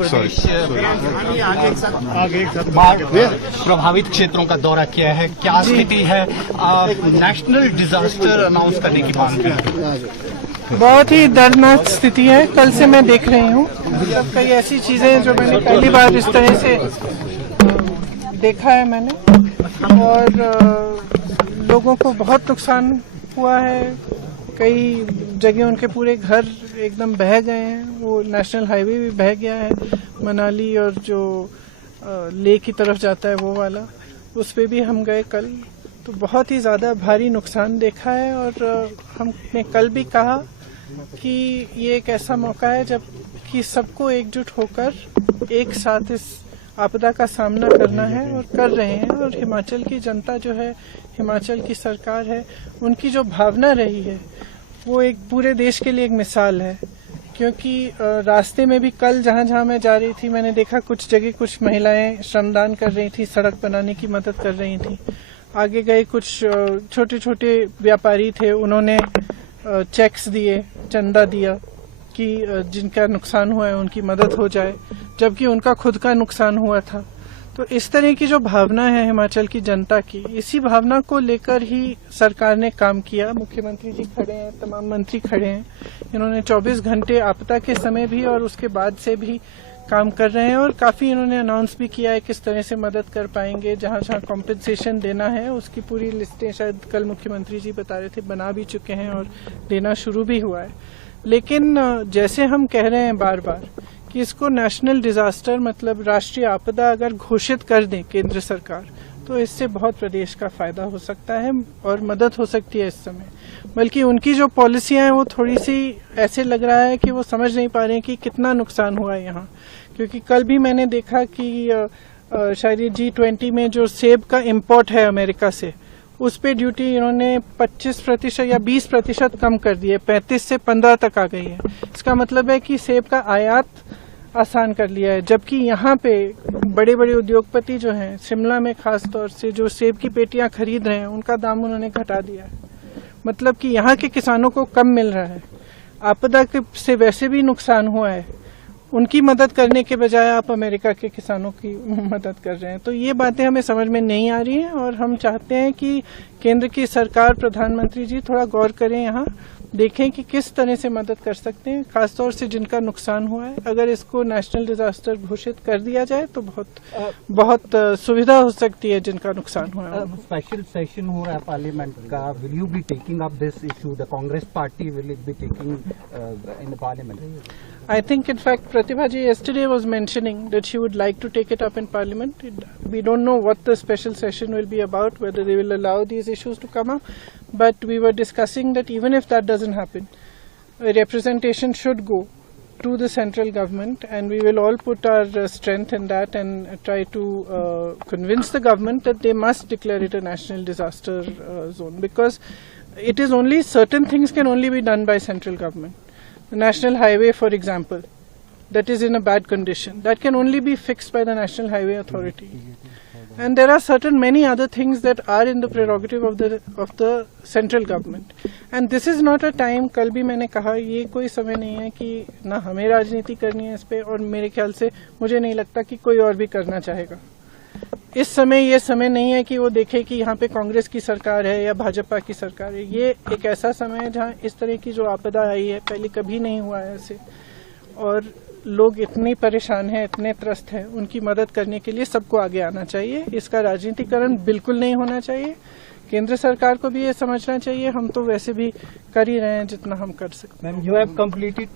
बाढ़ प्रभावित क्षेत्रों का दौरा किया है, क्या स्थिति है? नेशनल डिजास्टर अनाउंस करने की मांग की। बहुत ही दर्दनाक स्थिति है। कल से मैं देख रही हूँ मतलब कई ऐसी चीजें जो मैंने पहली बार इस तरह से देखा है मैंने, और लोगों को बहुत नुकसान हुआ है। कई जगह उनके पूरे घर एकदम बह गए हैं। वो नेशनल हाईवे भी बह गया है, मनाली और जो लेह की तरफ जाता है वो वाला, उस पे भी हम गए कल। तो बहुत ही ज़्यादा भारी नुकसान देखा है, और हमने कल भी कहा कि ये एक ऐसा मौका है जब कि सबको एकजुट होकर एक साथ इस आपदा का सामना करना है, और कर रहे हैं। और हिमाचल की जनता जो है, हिमाचल की सरकार है, उनकी जो भावना रही है वो एक पूरे देश के लिए एक मिसाल है। क्योंकि रास्ते में भी कल जहां जहां मैं जा रही थी, मैंने देखा कुछ जगह कुछ महिलाएं श्रमदान कर रही थी, सड़क बनाने की मदद कर रही थी। आगे गए कुछ छोटे छोटे व्यापारी थे, उन्होंने चेक्स दिए, चंदा दिया कि जिनका नुकसान हुआ है उनकी मदद हो जाए, जबकि उनका खुद का नुकसान हुआ था। तो इस तरह की जो भावना है हिमाचल की जनता की, इसी भावना को लेकर ही सरकार ने काम किया। मुख्यमंत्री जी खड़े हैं, तमाम मंत्री खड़े हैं। इन्होंने 24 घंटे आपदा के समय भी और उसके बाद से भी काम कर रहे हैं, और काफी इन्होंने अनाउंस भी किया है किस तरह से मदद कर पाएंगे। जहां जहां कॉम्पेंसेशन देना है उसकी पूरी लिस्टें शायद कल मुख्यमंत्री जी बता रहे थे बना भी चुके हैं, और देना शुरू भी हुआ है। लेकिन जैसे हम कह रहे हैं बार बार कि इसको नेशनल डिजास्टर मतलब राष्ट्रीय आपदा अगर घोषित कर दें केंद्र सरकार, तो इससे बहुत प्रदेश का फायदा हो सकता है और मदद हो सकती है इस समय। बल्कि उनकी जो पॉलिसियां हैं वो थोड़ी सी ऐसे लग रहा है कि वो समझ नहीं पा रहे हैं कि कितना नुकसान हुआ है यहाँ। क्योंकि कल भी मैंने देखा कि शायद G20 में जो सेब का इम्पोर्ट है अमेरिका से, उस पे ड्यूटी इन्होंने 25% या 20% कम कर दी है, 35 से 15 तक आ गई है। इसका मतलब है कि सेब का आयात आसान कर लिया है। जबकि यहाँ पे बड़े बड़े उद्योगपति जो हैं, शिमला में खास तौर से जो सेब की पेटियां खरीद रहे हैं, उनका दाम उन्होंने घटा दिया है। मतलब कि यहाँ के किसानों को कम मिल रहा है। आपदा से वैसे भी नुकसान हुआ है, उनकी मदद करने के बजाय आप अमेरिका के किसानों की मदद कर रहे हैं। तो ये बातें हमें समझ में नहीं आ रही हैं, और हम चाहते हैं कि केंद्र की सरकार, प्रधानमंत्री जी थोड़ा गौर करें, यहाँ देखें कि किस तरह से मदद कर सकते हैं, खासतौर से जिनका नुकसान हुआ है। अगर इसको नेशनल डिजास्टर घोषित कर दिया जाए तो बहुत सुविधा हो सकती है जिनका नुकसान हुआ है। स्पेशल सेशन हो रहा है पार्लियामेंट का, will you be taking up this issue? The Congress party will it be taking in the parliament? I think, in fact, Pratibha ji yesterday was mentioning that she would like to take it up in Parliament. We don't know what the special session will be about, whether they will allow these issues to come up. But we were discussing that even if that doesn't happen, a representation should go to the central government, and we will all put our strength in that and try to convince the government that they must declare it a national disaster zone, because it is only certain things can only be done by central government. The National Highway, for example, that is in a bad condition, that can only be fixed by the National Highway Authority. And there are many other things that are in the prerogative of the central government. And this is not a time, कल भी मैंने कहा, ये कोई समय नहीं है कि ना हमें राजनीति करनी है इस पे, और मेरे ख्याल से मुझे नहीं लगता कि कोई और भी करना चाहेगा। इस समय ये समय नहीं है कि वो देखे कि यहाँ पे कांग्रेस की सरकार है या भाजपा की सरकार है। ये एक ऐसा समय है जहाँ इस तरह की जो आपदा आई है, पहले कभी नहीं हुआ है ऐसे, और लोग इतने परेशान हैं, इतने त्रस्त हैं, उनकी मदद करने के लिए सबको आगे आना चाहिए। इसका राजनीतिकरण बिल्कुल नहीं होना चाहिए। केंद्र सरकार को भी ये समझना चाहिए, हम तो वैसे भी कर ही रहे हैं जितना हम कर सकते हैं।